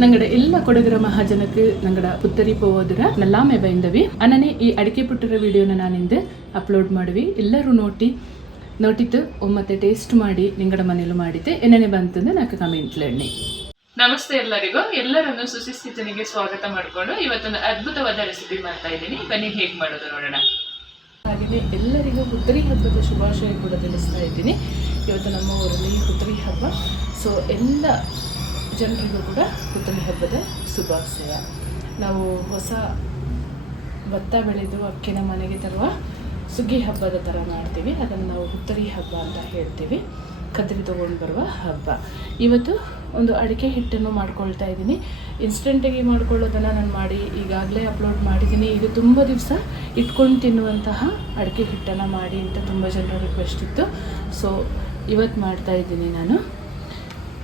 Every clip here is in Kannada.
ನಂಗಡ ಎಲ್ಲ ಕೊಡಗರ ಮಹಾಜನಕ್ಕೆ ನಂಗಡ ಪುತ್ತರಿ ಪೋವದುರ ನಲ್ಲಾಮೆ ಬೈಂದವಿ. ಅನನೆ ಈ ಅಡಿಕೆ ಪುಟ್ಟರ ವಿಡಿಯೋನ ನಾನಿಂದ ಅಪ್ಲೋಡ್ ಮಾಡುವಿ. ಎಲ್ಲರೂ ನೋಟಿ ನೋಟಿತ್ತು ಒಮ್ಮತ್ತೆ ಟೇಸ್ಟ್ ಮಾಡಿ ನಿಂಗಡ ಮನೇಲಿ ಮಾಡಿದ್ದೆ. ಏನೇನೆ ಬಂತಂದ್ರೆ ನಾಲ್ಕು ಕಮೆಂಟ್ಲ ಎಣ್ಣೆ. ನಮಸ್ತೆ ಎಲ್ಲರಿಗೂ. ಎಲ್ಲರನ್ನು ಸುಶಿಸ್ಥಿತನಿಗೆ ಸ್ವಾಗತ ಮಾಡಿಕೊಂಡು ಇವತ್ತೊಂದು ಅದ್ಭುತವಾದ ರೆಸಿಪಿ ಮಾಡ್ತಾ ಇದ್ದೀನಿ. ಬನ್ನಿ ಹೇಗೆ ಮಾಡೋದು ನೋಡೋಣ. ಹಾಗೆ ಎಲ್ಲರಿಗೂ ಹುತ್ತರಿ ಹಬ್ಬದ ಶುಭಾಶಯ ಕೂಡ ತಿಳಿಸ್ತಾ ಇದ್ದೀನಿ. ಇವತ್ತು ನಮ್ಮ ಊರಲ್ಲಿ ಹುತ್ತರಿ ಹಬ್ಬ. ಸೊ ಎಲ್ಲ ಜನರಿಗೂ ಕೂಡ ಹುತ್ತಲಿ ಹಬ್ಬದ ಶುಭಾಶಯ. ನಾವು ಹೊಸ ಭತ್ತ ಬೆಳೆದು ಅಕ್ಕಿನ ಮನೆಗೆ ತರುವ ಸುಗ್ಗಿ ಹಬ್ಬದ ಥರ ಮಾಡ್ತೀವಿ. ಅದನ್ನು ನಾವು ಹುತ್ತರಿ ಹಬ್ಬ ಅಂತ ಹೇಳ್ತೀವಿ. ಕದ್ರಿ ತೊಗೊಂಡು ಬರುವ ಹಬ್ಬ. ಇವತ್ತು ಒಂದು ಅಡಿಕೆ ಹಿಟ್ಟನ್ನು ಮಾಡ್ಕೊಳ್ತಾ ಇದ್ದೀನಿ. ಇನ್ಸ್ಟೆಂಟಾಗಿ ಮಾಡ್ಕೊಳ್ಳೋದನ್ನು ನಾನು ಮಾಡಿ ಈಗಾಗಲೇ ಅಪ್ಲೋಡ್ ಮಾಡಿದ್ದೀನಿ. ಇದು ತುಂಬ ದಿವಸ ಇಟ್ಕೊಂಡು ತಿನ್ನುವಂತಹ ಅಡಿಕೆ ಹಿಟ್ಟನ್ನು ಮಾಡಿ ಅಂತ ತುಂಬ ಜನರ ರಿಕ್ವೆಸ್ಟ್ ಇತ್ತು. ಸೊ ಇವತ್ತು ಮಾಡ್ತಾ ಇದ್ದೀನಿ ನಾನು.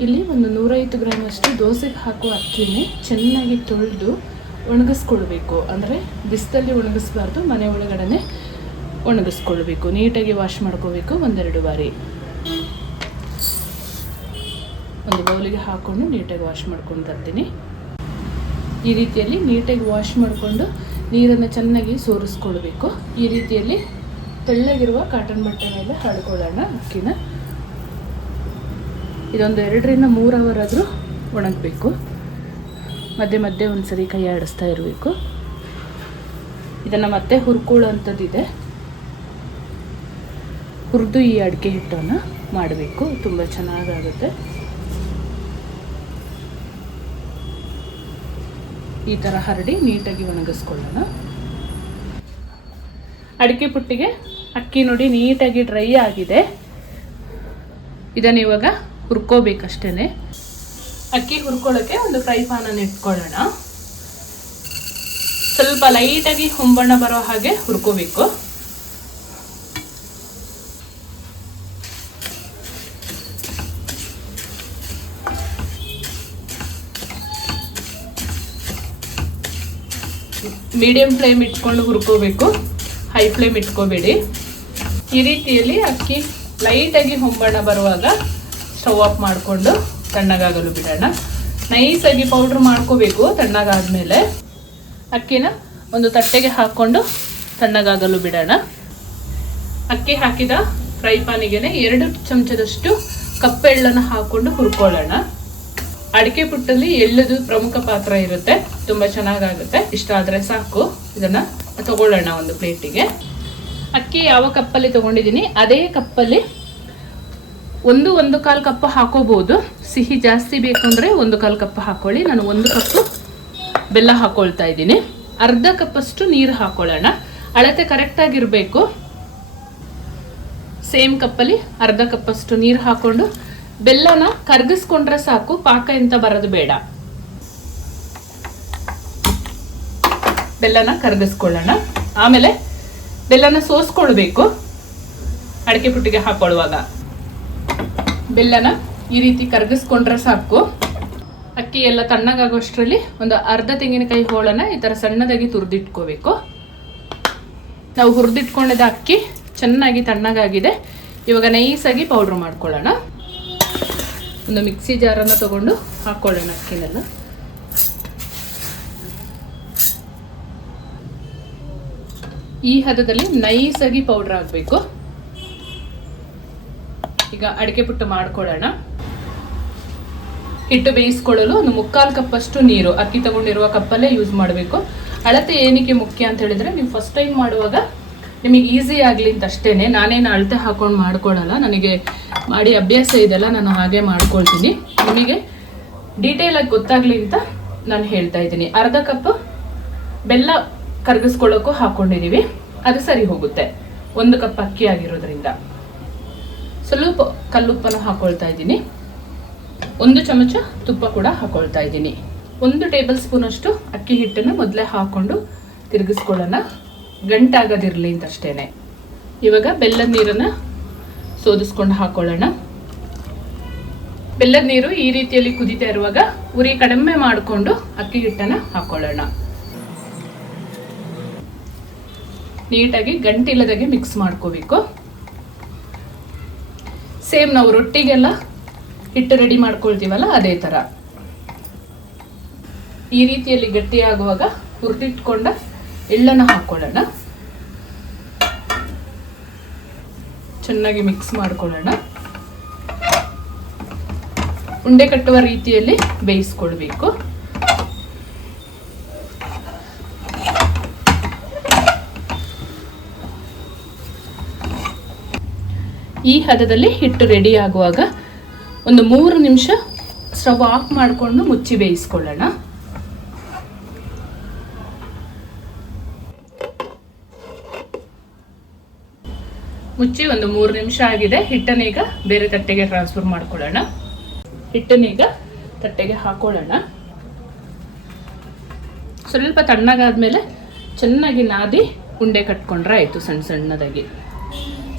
ಇಲ್ಲಿ ಒಂದು ನೂರೈವತ್ತು ಗ್ರಾಮಷ್ಟು ದೋಸೆಗೆ ಹಾಕುವ ಅಕ್ಕಿನೇ ಚೆನ್ನಾಗಿ ತೊಳೆದು ಒಣಗಿಸ್ಕೊಳ್ಬೇಕು. ಅಂದರೆ ಬಿಸಿಲಲ್ಲಿ ಒಣಗಿಸ್ಬಾರ್ದು, ಮನೆ ಒಳಗಡೆ ಒಣಗಿಸ್ಕೊಳ್ಬೇಕು. ನೀಟಾಗಿ ವಾಶ್ ಮಾಡ್ಕೋಬೇಕು ಒಂದೆರಡು ಬಾರಿ. ಒಂದು ಬೌಲಿಗೆ ಹಾಕ್ಕೊಂಡು ನೀಟಾಗಿ ವಾಶ್ ಮಾಡ್ಕೊಂಡು ಬರ್ತೀನಿ. ಈ ರೀತಿಯಲ್ಲಿ ನೀಟಾಗಿ ವಾಶ್ ಮಾಡಿಕೊಂಡು ನೀರನ್ನು ಚೆನ್ನಾಗಿ ಸೋರಿಸ್ಕೊಳ್ಬೇಕು. ಈ ರೀತಿಯಲ್ಲಿ ತೆಳ್ಳಗಿರುವ ಕಾಟನ್ ಬಟ್ಟೆ ಮೇಲೆ ಹಾಡ್ಕೊಳ್ಳೋಣ ಅಕ್ಕಿನ. ಇದೊಂದು ಎರಡರಿಂದ ಮೂರು ಅವರ್ ಆದರೂ ಒಣಗಬೇಕು. ಮಧ್ಯೆ ಮಧ್ಯೆ ಒಂದು ಸರಿ ಕೈ ಆಡಿಸ್ತಾ ಇರಬೇಕು. ಇದನ್ನು ಮತ್ತೆ ಹುರ್ಕೊಳ್ಳೋಂಥದ್ದಿದೆ ಹುರಿದು ಈ ಅಡಿಕೆ ಹಿಟ್ಟನ್ನು ಮಾಡಬೇಕು. ತುಂಬ ಚೆನ್ನಾಗಾಗುತ್ತೆ. ಈ ಥರ ಹರಡಿ ನೀಟಾಗಿ ಒಣಗಿಸ್ಕೊಳ್ಳೋಣ. ಅಡಿಕೆ ಪುಟ್ಟಿಗೆ ಅಕ್ಕಿ ನೋಡಿ ನೀಟಾಗಿ ಡ್ರೈ ಆಗಿದೆ. ಇದನ್ನು ಇವಾಗ ಹುರ್ಕೋಬೇಕಷ್ಟೇ ಅಕ್ಕಿ ಹುರ್ಕೊಳ್ಳೋಕ್ಕೆ ಒಂದು ಫ್ರೈ ಪಾನನ್ನು ಇಟ್ಕೊಳ್ಳೋಣ. ಸ್ವಲ್ಪ ಲೈಟಾಗಿ ಹೊಂಬಣ್ಣ ಬರೋ ಹಾಗೆ ಹುರ್ಕೋಬೇಕು. ಮೀಡಿಯಂ ಫ್ಲೇಮ್ ಇಟ್ಕೊಂಡು ಹುರ್ಕೋಬೇಕು. ಹೈ ಫ್ಲೇಮ್ ಇಟ್ಕೋಬೇಡಿ. ಈ ರೀತಿಯಲ್ಲಿ ಅಕ್ಕಿ ಲೈಟಾಗಿ ಹೊಂಬಣ್ಣ ಬರುವಾಗ ಸ್ಟವ್ ಆಫ್ ಮಾಡಿಕೊಂಡು ತಣ್ಣಗಾಗಲು ಬಿಡೋಣ. ನೈಸಾಗಿ ಪೌಡ್ರ್ ಮಾಡ್ಕೋಬೇಕು, ತಣ್ಣಗಾದ್ಮೇಲೆ. ಅಕ್ಕಿನ ಒಂದು ತಟ್ಟೆಗೆ ಹಾಕ್ಕೊಂಡು ತಣ್ಣಗಾಗಲು ಬಿಡೋಣ. ಅಕ್ಕಿ ಹಾಕಿದ ಫ್ರೈ ಪಾನಿಗೆನೆ ಎರಡು ಚಮಚದಷ್ಟು ಕಪ್ಪೆಳ್ಳನ್ನು ಹಾಕ್ಕೊಂಡು ಹುರ್ಕೊಳ್ಳೋಣ. ಅಡಿಕೆ ಪುಟ್ಟಲ್ಲಿ ಎಳ್ಳದು ಪ್ರಮುಖ ಪಾತ್ರ ಇರುತ್ತೆ. ತುಂಬಾ ಚೆನ್ನಾಗಾಗುತ್ತೆ. ಇಷ್ಟ ಆದರೆ ಸಾಕು. ಇದನ್ನ ತಗೊಳ್ಳೋಣ ಒಂದು ಪ್ಲೇಟಿಗೆ. ಅಕ್ಕಿ ಯಾವ ಕಪ್ಪಲ್ಲಿ ತಗೊಂಡಿದ್ದೀನಿ, ಅದೇ ಕಪ್ಪಲ್ಲಿ ಒಂದು ಒಂದು ಕಾಲು ಕಪ್ ಹಾಕೋಬಹುದು ಸಿಹಿ ಜಾಸ್ತಿ ಬೇಕು ಅಂದ್ರೆ ಒಂದು ಕಾಲು ಕಪ್ ಹಾಕೊಳ್ಳಿ. ನಾನು ಒಂದು ಕಪ್ ಬೆಲ್ಲ ಹಾಕೊಳ್ತಾ ಇದ್ದೀನಿ. ಅರ್ಧ ಕಪ್ಪಷ್ಟು ನೀರು ಹಾಕೊಳ್ಳೋಣ. ಅಳತೆ ಕರೆಕ್ಟ್ ಆಗಿರ್ಬೇಕು. ಸೇಮ್ ಕಪ್ಪಲ್ಲಿ ಅರ್ಧ ಕಪ್ಪಷ್ಟು ನೀರು ಹಾಕೊಂಡು ಬೆಲ್ಲನ ಕರ್ಗಿಸ್ಕೊಂಡ್ರೆ ಸಾಕು. ಪಾಕ ಎಂತ ಬರೋದು ಬೇಡ. ಬೆಲ್ಲನ ಕರ್ಗಿಸ್ಕೊಳ್ಳೋಣ. ಆಮೇಲೆ ಬೆಲ್ಲನ ಸೋಸ್ಕೊಳ್ಬೇಕು. ಅಡಿಕೆ ಪುಟ್ಟಿಗೆ ಹಾಕೊಳ್ಳುವಾಗ. ಬೆಲ್ಲನ ಈ ರೀತಿ ಕರಗಿಸ್ಕೊಂಡ್ರೆ ಸಾಕು. ಅಕ್ಕಿ ಎಲ್ಲ ತಣ್ಣಗಾಗೋಷ್ಟರಲ್ಲಿ ಒಂದು ಅರ್ಧ ತೆಂಗಿನಕಾಯಿ ಹೋಳನ್ನ ಈ ಥರ ಸಣ್ಣದಾಗಿ ತುರಿದಿಟ್ಕೋಬೇಕು. ನಾವು ಹುರಿದಿಟ್ಕೊಂಡಿದ್ದ ಅಕ್ಕಿ ಚೆನ್ನಾಗಿ ತಣ್ಣಗಾಗಿದೆ. ಇವಾಗ ನೈಸಾಗಿ ಪೌಡ್ರ್ ಮಾಡ್ಕೊಳ್ಳೋಣ. ಒಂದು ಮಿಕ್ಸಿ ಜಾರನ್ನು ತಗೊಂಡು ಹಾಕ್ಕೊಳ್ಳೋಣ ಅಕ್ಕಿನೆಲ್ಲ. ಈ ಹದದಲ್ಲಿ ನೈಸಾಗಿ ಪೌಡ್ರ್ ಆಗಬೇಕು ಈಗ ಅಡಿಕೆ ಪುಟ್ಟು ಮಾಡ್ಕೊಳ್ಳೋಣ. ಹಿಟ್ಟು ಬೇಯಿಸ್ಕೊಳ್ಳಲು ಒಂದು ಮುಕ್ಕಾಲು ಕಪ್ಪಷ್ಟು ನೀರು, ಅಕ್ಕಿ ತಗೊಂಡಿರುವ ಕಪ್ಪಲ್ಲೇ ಯೂಸ್ ಮಾಡಬೇಕು. ಅಳತೆ ಏನಕ್ಕೆ ಮುಖ್ಯ ಅಂತ ಹೇಳಿದ್ರೆ ನೀವು ಫಸ್ಟ್ ಟೈಮ್ ಮಾಡುವಾಗ ನಿಮಗೆ ಈಸಿ ಆಗಲಿ ಅಂತ ಅಷ್ಟೇನೆ. ನಾನೇನು ಅಳತೆ ಹಾಕೊಂಡು ಮಾಡ್ಕೊಳ್ಳಲ್ಲ, ನನಗೆ ಮಾಡಿ ಅಭ್ಯಾಸ ಇದೆಲ್ಲ ನಾನು ಹಾಗೆ ಮಾಡ್ಕೊಳ್ತೀನಿ. ನಿಮಗೆ ಡೀಟೇಲ್ ಆಗಿ ಗೊತ್ತಾಗ್ಲಿ ಅಂತ ನಾನು ಹೇಳ್ತಾ ಇದ್ದೀನಿ. ಅರ್ಧ ಕಪ್ ಬೆಲ್ಲ ಕರಗಿಸ್ಕೊಳ್ಳೋಕ್ಕೂ ಹಾಕೊಂಡಿದ್ದೀವಿ. ಅದು ಸರಿ ಹೋಗುತ್ತೆ. ಒಂದು ಕಪ್ ಅಕ್ಕಿ ಆಗಿರೋದ್ರಿಂದ. ಸ್ವಲ್ಪ ಕಲ್ಲುಪ್ಪನ್ನು ಹಾಕೊಳ್ತಾ ಇದ್ದೀನಿ. ಒಂದು ಚಮಚ ತುಪ್ಪ ಕೂಡ ಹಾಕೊಳ್ತಾ ಇದ್ದೀನಿ. ಒಂದು ಟೇಬಲ್ ಸ್ಪೂನ್ ಅಷ್ಟು ಅಕ್ಕಿ ಹಿಟ್ಟನ್ನು ಮೊದಲೇ ಹಾಕೊಂಡು ತಿರುಗಿಸ್ಕೊಳ್ಳೋಣ. ಗಂಟಾಗದಿರಲಿ ಅಂತ ಅಷ್ಟೇನೆ ಇವಾಗ ಬೆಲ್ಲದ ನೀರನ್ನು ಸೋದಿಸ್ಕೊಂಡು ಹಾಕೊಳ್ಳೋಣ. ಬೆಲ್ಲದ ನೀರು ಈ ರೀತಿಯಲ್ಲಿ ಕುದಿತಾ ಇರುವಾಗ ಉರಿ ಕಡಿಮೆ ಮಾಡಿಕೊಂಡು ಅಕ್ಕಿ ಹಿಟ್ಟನ್ನು ಹಾಕೊಳ್ಳೋಣ. ನೀಟಾಗಿ ಗಂಟಿಲ್ಲದಾಗೆ ಮಿಕ್ಸ್ ಮಾಡ್ಕೋಬೇಕು. ಸೇಮ್ ನಾವು ರೊಟ್ಟಿಗೆಲ್ಲ ಹಿಟ್ಟು ರೆಡಿ ಮಾಡ್ಕೊಳ್ತೀವಲ್ಲ ಅದೇ ಥರ ಈ ರೀತಿಯಲ್ಲಿ ಗಟ್ಟಿಯಾಗುವಾಗ ಹುರಿದಿಟ್ಕೊಂಡ ಎಳ್ಳನ್ನು ಹಾಕೊಳ್ಳೋಣ. ಚೆನ್ನಾಗಿ ಮಿಕ್ಸ್ ಮಾಡ್ಕೊಳ್ಳೋಣ. ಉಂಡೆ ಕಟ್ಟುವ ರೀತಿಯಲ್ಲಿ ಬೇಯಿಸ್ಕೊಳ್ಬೇಕು. ಈ ಹದದಲ್ಲಿ ಹಿಟ್ಟು ರೆಡಿ ಆಗುವಾಗ ಒಂದು ಮೂರು ನಿಮಿಷ ಸ್ಟವ್ ಆಫ್ ಮಾಡಿಕೊಂಡು ಮುಚ್ಚಿ ಬೇಯಿಸ್ಕೊಳ್ಳೋಣ. ಮುಚ್ಚಿ ಒಂದು ಮೂರು ನಿಮಿಷ ಆಗಿದೆ. ಹಿಟ್ಟನ್ನೀಗ ಬೇರೆ ತಟ್ಟೆಗೆ ಟ್ರಾನ್ಸ್ಫರ್ ಮಾಡ್ಕೊಳ್ಳೋಣ. ಹಿಟ್ಟನ್ನೀಗ ತಟ್ಟೆಗೆ ಹಾಕೊಳ್ಳೋಣ. ಸ್ವಲ್ಪ ತಣ್ಣಗಾದ್ಮೇಲೆ ಚೆನ್ನಾಗಿ ನಾದಿ ಉಂಡೆ ಕಟ್ಕೊಂಡ್ರೆ ಆಯಿತು ಸಣ್ಣ ಸಣ್ಣದಾಗಿ.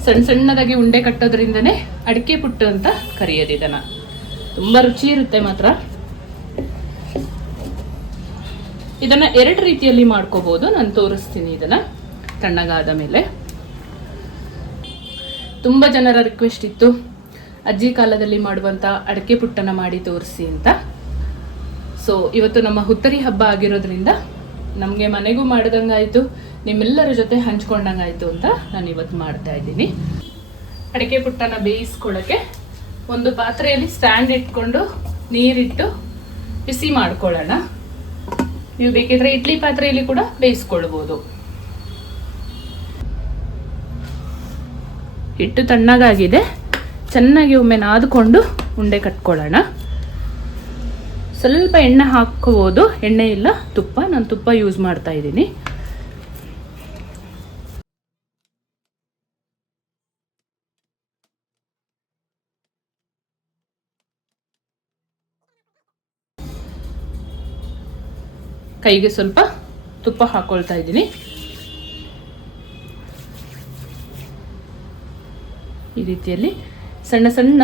ಸಣ್ಣ ಸಣ್ಣದಾಗಿ ಉಂಡೆ ಕಟ್ಟೋದ್ರಿಂದನೇ ಅಡಿಕೆ ಪುಟ್ಟು ಅಂತ ಕರೆಯೋದು ಇದನ್ನ. ತುಂಬ ರುಚಿ ಇರುತ್ತೆ ಮಾತ್ರ. ಇದನ್ನ ಎರಡು ರೀತಿಯಲ್ಲಿ ಮಾಡ್ಕೋಬಹುದು ನಾನು ತೋರಿಸ್ತೀನಿ ಇದನ್ನ ತಣ್ಣಗಾದ ಮೇಲೆ. ತುಂಬ ಜನರ ರಿಕ್ವೆಸ್ಟ್ ಇತ್ತು, ಅಜ್ಜಿ ಕಾಲದಲ್ಲಿ ಮಾಡುವಂಥ ಅಡಿಕೆ ಪುಟ್ಟನ ಮಾಡಿ ತೋರಿಸಿ ಅಂತ. ಸೊ ಇವತ್ತು ನಮ್ಮ ಹುತ್ತರಿ ಹಬ್ಬ ಆಗಿರೋದ್ರಿಂದ ನಮಗೆ ಮನೆಗೂ ಮಾಡ್ದಂಗಾಯ್ತು. ನಿಮ್ಮೆಲ್ಲರ ಜೊತೆ ಹಂಚ್ಕೊಂಡಂಗಾಯ್ತು ಅಂತ ನಾನು ಇವತ್ತು ಮಾಡ್ತಾ ಇದ್ದೀನಿ. ಅಡಿಕೆ ಪುಟ್ಟನ ಬೇಯಿಸ್ಕೊಳ್ಳೋಕ್ಕೆ ಒಂದು ಪಾತ್ರೆಯಲ್ಲಿ ಸ್ಟ್ಯಾಂಡ್ ಇಟ್ಕೊಂಡು ನೀರಿಟ್ಟು ಬಿಸಿ ಮಾಡ್ಕೊಳ್ಳೋಣ. ನೀವು ಬೇಕಿದ್ರೆ ಇಡ್ಲಿ ಪಾತ್ರೆಯಲ್ಲಿ ಕೂಡ ಬೇಯಿಸ್ಕೊಳ್ಬೋದು. ಹಿಟ್ಟು ತಣ್ಣಗಾಗಿದೆ. ಚೆನ್ನಾಗಿ ಒಮ್ಮೆ ನಾದ್ಕೊಂಡು ಉಂಡೆ ಕಟ್ಕೊಳ್ಳೋಣ. ಸ್ವಲ್ಪ ಎಣ್ಣೆ ಹಾಕ್ಬೋದು. ಎಣ್ಣೆ ಇಲ್ಲ, ತುಪ್ಪ. ನಾನು ತುಪ್ಪ ಯೂಸ್ ಮಾಡ್ತಾ ಇದ್ದೀನಿ. ಕೈಗೆ ಸ್ವಲ್ಪ ತುಪ್ಪ ಹಾಕೊಳ್ತಾ ಇದ್ದೀನಿ. ಈ ರೀತಿಯಲ್ಲಿ ಸಣ್ಣ ಸಣ್ಣ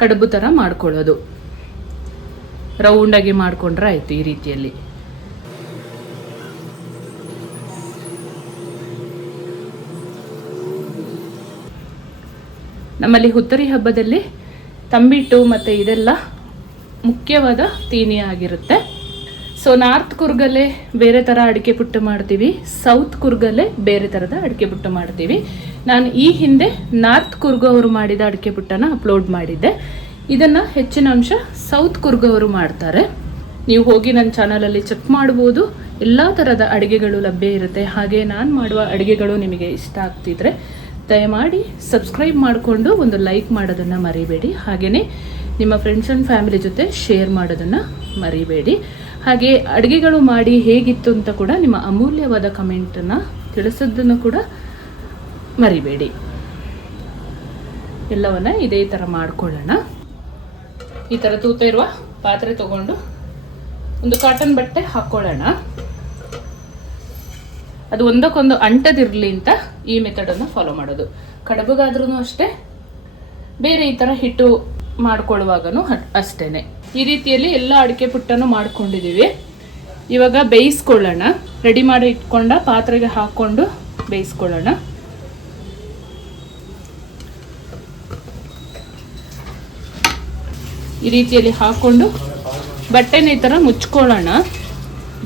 ಕಡುಬು ಥರ ಮಾಡ್ಕೊಳ್ಳೋದು. ರೌಂಡಾಗಿ ಮಾಡಿಕೊಂಡ್ರೆ ಆಯಿತು ಈ ರೀತಿಯಲ್ಲಿ. ನಮ್ಮಲ್ಲಿ ಹುತ್ತರಿ ಹಬ್ಬದಲ್ಲಿ ತಂಬಿಟ್ಟು ಮತ್ತು ಇದೆಲ್ಲ ಮುಖ್ಯವಾದ ತೀನಿ ಆಗಿರುತ್ತೆ ಸೊ ನಾರ್ತ್ ಕುರ್ಗಲ್ಲೇ ಬೇರೆ ಥರ ಅಡಿಕೆ ಪುಟ್ಟು ಮಾಡ್ತೀವಿ. ಸೌತ್ ಕುರ್ಗಲ್ಲೇ ಬೇರೆ ಥರದ ಅಡಿಕೆ ಪುಟ್ಟು ಮಾಡ್ತೀವಿ. ನಾನು ಈ ಹಿಂದೆ ನಾರ್ತ್ ಕುರ್ಗ ಅವರು ಮಾಡಿದ ಅಡಿಕೆ ಪುಟ್ಟನ ಅಪ್ಲೋಡ್ ಮಾಡಿದ್ದೆ. ಇದನ್ನು ಹೆಚ್ಚಿನ ಅಂಶ ಸೌತ್ ಕುರ್ಗ ಅವರು ಮಾಡ್ತಾರೆ. ನೀವು ಹೋಗಿ ನನ್ನ ಚಾನಲಲ್ಲಿ ಚೆಕ್ ಮಾಡ್ಬೋದು. ಎಲ್ಲ ಥರದ ಅಡುಗೆಗಳು ಲಭ್ಯ ಇರುತ್ತೆ. ಹಾಗೆ ನಾನು ಮಾಡುವ ಅಡುಗೆಗಳು ನಿಮಗೆ ಇಷ್ಟ ಆಗ್ತಿದ್ರೆ ದಯಮಾಡಿ ಸಬ್ಸ್ಕ್ರೈಬ್ ಮಾಡಿಕೊಂಡು ಒಂದು ಲೈಕ್ ಮಾಡೋದನ್ನು ಮರಿಬೇಡಿ. ಹಾಗೆಯೇ ನಿಮ್ಮ ಫ್ರೆಂಡ್ಸ್ ಆ್ಯಂಡ್ ಫ್ಯಾಮಿಲಿ ಜೊತೆ ಶೇರ್ ಮಾಡೋದನ್ನು ಮರಿಬೇಡಿ. ಹಾಗೆ ಅಡುಗೆಗಳು ಮಾಡಿ ಹೇಗಿತ್ತು ಅಂತ ಕೂಡ ನಿಮ್ಮ ಅಮೂಲ್ಯವಾದ ಕಮೆಂಟನ್ನು ತಿಳಿಸೋದನ್ನು ಕೂಡ ಮರಿಬೇಡಿ. ಎಲ್ಲವನ್ನ ಇದೇ ಥರ ಮಾಡ್ಕೊಳ್ಳೋಣ. ಈ ಥರ ತೂತ ಇರುವ ಪಾತ್ರೆ ತಗೊಂಡು ಒಂದು ಕಾಟನ್ ಬಟ್ಟೆ ಹಾಕ್ಕೊಳ್ಳೋಣ ಅದು ಒಂದಕ್ಕೊಂದು ಅಂಟದಿರಲಿ ಅಂತ ಈ ಮೆಥಡನ್ನು ಫಾಲೋ ಮಾಡೋದು. ಕಡಬಗಾದ್ರೂ ಅಷ್ಟೇ. ಬೇರೆ ಈ ಥರ ಹಿಟ್ಟು ಮಾಡ್ಕೊಳ್ಳುವಾಗನು ಅಷ್ಟೇನೆ. ಈ ರೀತಿಯಲ್ಲಿ ಎಲ್ಲ ಅಡಿಕೆ ಪುಟ್ಟನ್ನು ಮಾಡ್ಕೊಂಡಿದ್ದೀವಿ. ಇವಾಗ ಬೇಯಿಸ್ಕೊಳ್ಳೋಣ. ರೆಡಿ ಮಾಡಿ ಇಟ್ಕೊಂಡ ಪಾತ್ರೆಗೆ ಹಾಕ್ಕೊಂಡು ಬೇಯಿಸ್ಕೊಳ್ಳೋಣ. ಈ ರೀತಿಯಲ್ಲಿ ಹಾಕ್ಕೊಂಡು ಬಟ್ಟೆನ ಈ ಥರ ಮುಚ್ಕೊಳ್ಳೋಣ.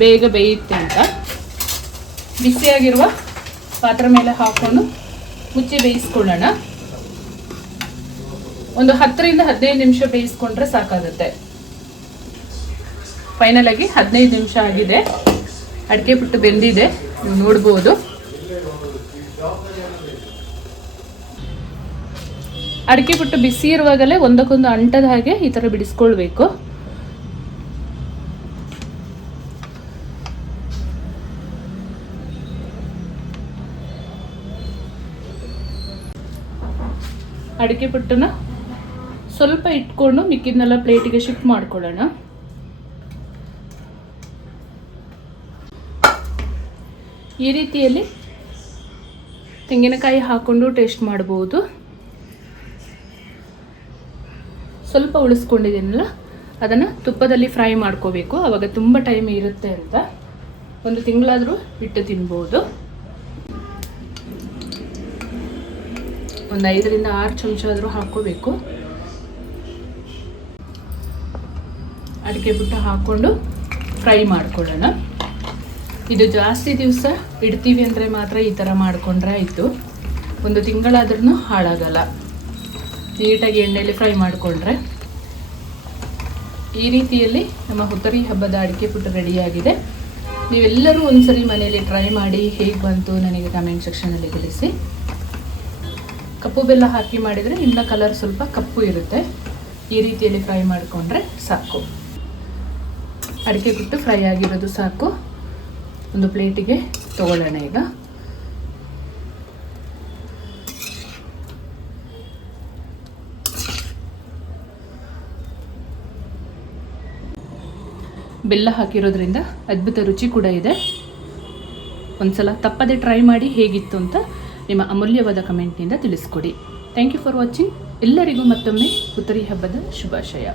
ಬೇಗ ಬೇಯುತ್ತೆ ಅಂತ. ಬಿಸಿಯಾಗಿರುವ ಪಾತ್ರೆ ಮೇಲೆ ಹಾಕ್ಕೊಂಡು ಮುಚ್ಚಿ ಬೇಯಿಸ್ಕೊಳ್ಳೋಣ. ಒಂದು ಹತ್ತರಿಂದ ಹದಿನೈದು ನಿಮಿಷ ಬೇಯಿಸ್ಕೊಂಡ್ರೆ ಸಾಕಾಗುತ್ತೆ. ಫೈನಲ್ ಆಗಿ ಹದಿನೈದು ನಿಮಿಷ ಆಗಿದೆ. ಅಡಿಕೆ ಪುಟ್ಟು ಬೆಂದಿದೆ. ನೀವು ನೋಡ್ಬೋದು. ಅಡಿಕೆ ಪುಟ್ಟು ಬಿಸಿ ಇರುವಾಗಲೇ ಒಂದಕ್ಕೊಂದು ಅಂಟದ ಹಾಗೆ ಈ ಥರ ಬಿಡಿಸ್ಕೊಳ್ಬೇಕು. ಅಡಿಕೆ ಪುಟ್ಟನ ಸ್ವಲ್ಪ ಇಟ್ಕೊಂಡು ಮಿಕ್ಕಿದ್ನೆಲ್ಲ ಪ್ಲೇಟಿಗೆ ಶಿಫ್ಟ್ ಮಾಡ್ಕೊಳ್ಳೋಣ. ಈ ರೀತಿಯಲ್ಲಿ ತೆಂಗಿನಕಾಯಿ ಹಾಕೊಂಡು ಟೇಸ್ಟ್ ಮಾಡ್ಬೋದು. ಸ್ವಲ್ಪ ಉಳಿಸ್ಕೊಂಡಿದ್ದೀನಲ್ಲ, ಅದನ್ನು ತುಪ್ಪದಲ್ಲಿ ಫ್ರೈ ಮಾಡ್ಕೋಬೇಕು. ಆವಾಗ ತುಂಬ ಟೈಮ್ ಇರುತ್ತೆ ಅಂತ ಒಂದು ತಿಂಗಳಾದರೂ ಇಟ್ಟು ತಿನ್ಬೋದು. ಒಂದು ಐದರಿಂದ ಆರು ಚಮಚ ಆದರೂ ಹಾಕ್ಕೋಬೇಕು. ಅಡಿಕೆ ಬಿಟ್ಟು ಹಾಕ್ಕೊಂಡು ಫ್ರೈ ಮಾಡ್ಕೊಳ್ಳೋಣ. ಇದು ಜಾಸ್ತಿ ದಿವಸ ಇಡ್ತೀವಿ ಅಂದರೆ ಮಾತ್ರ ಈ ಥರ ಮಾಡಿಕೊಂಡ್ರೆ ಆಯಿತು. ಒಂದು ತಿಂಗಳಾದ್ರೂ ಹಾಳಾಗಲ್ಲ. ನೀಟಾಗಿ ಎಣ್ಣೆಯಲ್ಲಿ ಫ್ರೈ ಮಾಡಿಕೊಂಡ್ರೆ ಈ ರೀತಿಯಲ್ಲಿ ನಮ್ಮ ಹುತ್ತರಿ ಹಬ್ಬದ ಅಡಿಕೆ ಪುಟ್ಟು ರೆಡಿಯಾಗಿದೆ. ನೀವೆಲ್ಲರೂ ಒಂದ್ಸರಿ ಮನೆಯಲ್ಲಿ ಟ್ರೈ ಮಾಡಿ ಹೇಗೆ ಬಂತು ನನಗೆ ಕಮೆಂಟ್ ಸೆಕ್ಷನಲ್ಲಿ ತಿಳಿಸಿ. ಕಪ್ಪು ಬೆಲ್ಲ ಹಾಕಿ ಮಾಡಿದರೆ ಇನ್ನ ಕಲರ್ ಸ್ವಲ್ಪ ಕಪ್ಪು ಇರುತ್ತೆ. ಈ ರೀತಿಯಲ್ಲಿ ಫ್ರೈ ಮಾಡಿಕೊಂಡ್ರೆ ಸಾಕು. ಅಡಿಕೆ ಬಿಟ್ಟು ಫ್ರೈ ಆಗಿರೋದು ಸಾಕು. ಒಂದು ಪ್ಲೇಟಿಗೆ ತಗೊಳ್ಳೋಣ ಈಗ. ಬೆಲ್ಲ ಹಾಕಿರೋದ್ರಿಂದ ಅದ್ಭುತ ರುಚಿ ಕೂಡ ಇದೆ. ಒಂದ್ಸಲ ತಪ್ಪದೆ ಟ್ರೈ ಮಾಡಿ ಹೇಗಿತ್ತು ಅಂತ ನಿಮ್ಮ ಅಮೂಲ್ಯವಾದ ಕಮೆಂಟ್ನಿಂದ ತಿಳಿಸ್ಕೊಡಿ. ಥ್ಯಾಂಕ್ ಯು ಫಾರ್ ವಾಚಿಂಗ್ ಎಲ್ಲರಿಗೂ ಮತ್ತೊಮ್ಮೆ ಪುತ್ತರಿ ಹಬ್ಬದ ಶುಭಾಶಯ.